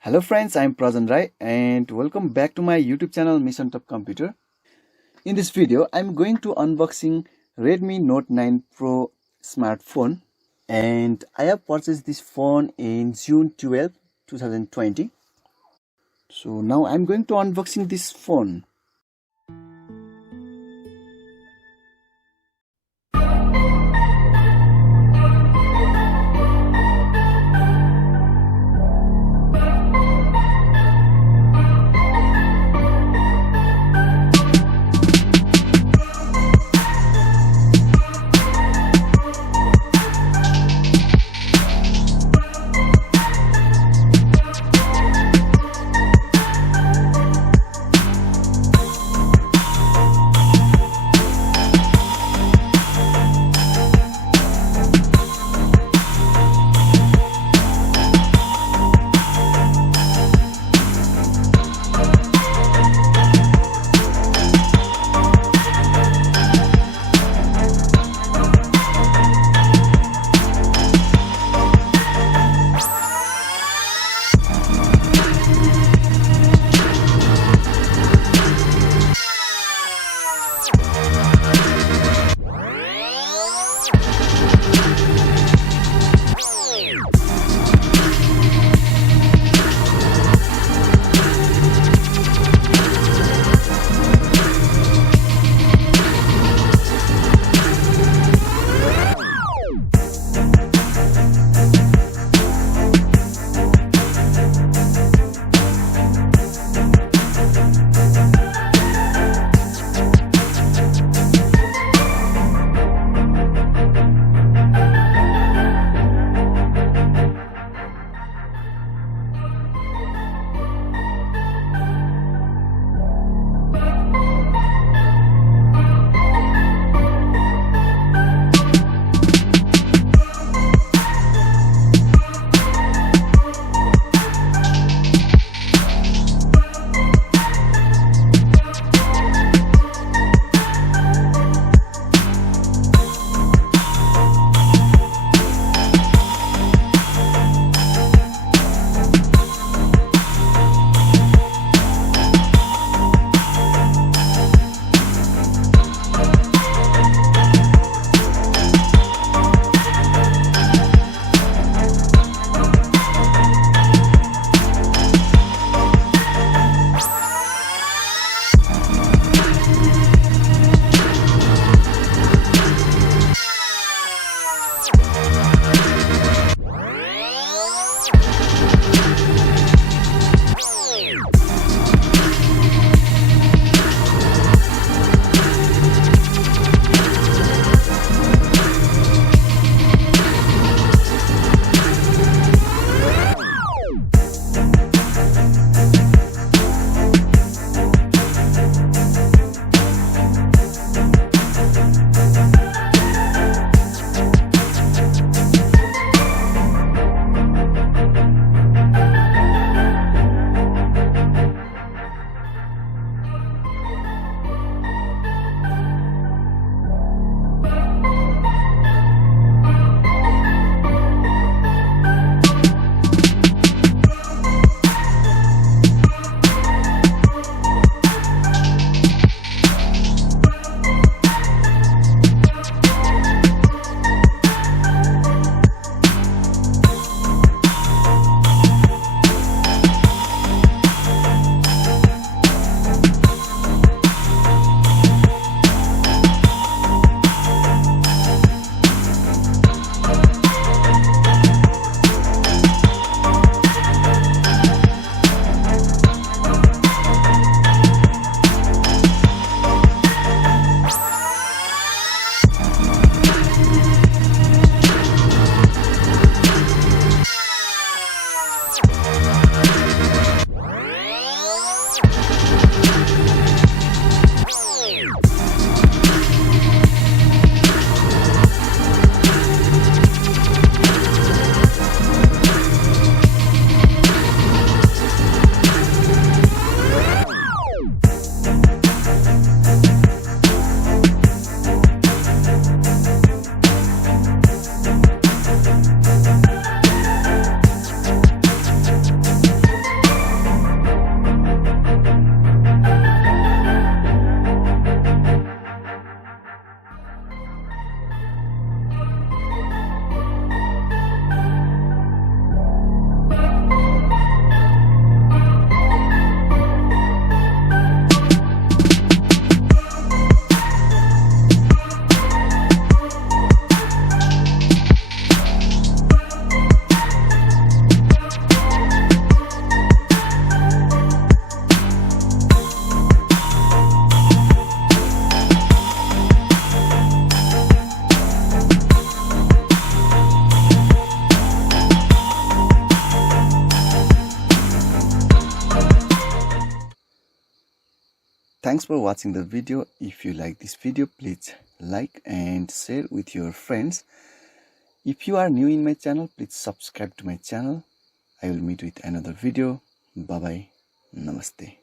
Hello friends, I'm Prajan and welcome back to my YouTube channel MISSIONTOP Computer. In this video, I'm going to unboxing Redmi Note 9 Pro smartphone, and I have purchased this phone in June 2020. So now I'm going to unboxing this phone. thanks for watching the video. If you like this video, please like and share with your friends. If you are new in my channel, please subscribe to my channel. I will meet with another video. Bye bye. Namaste.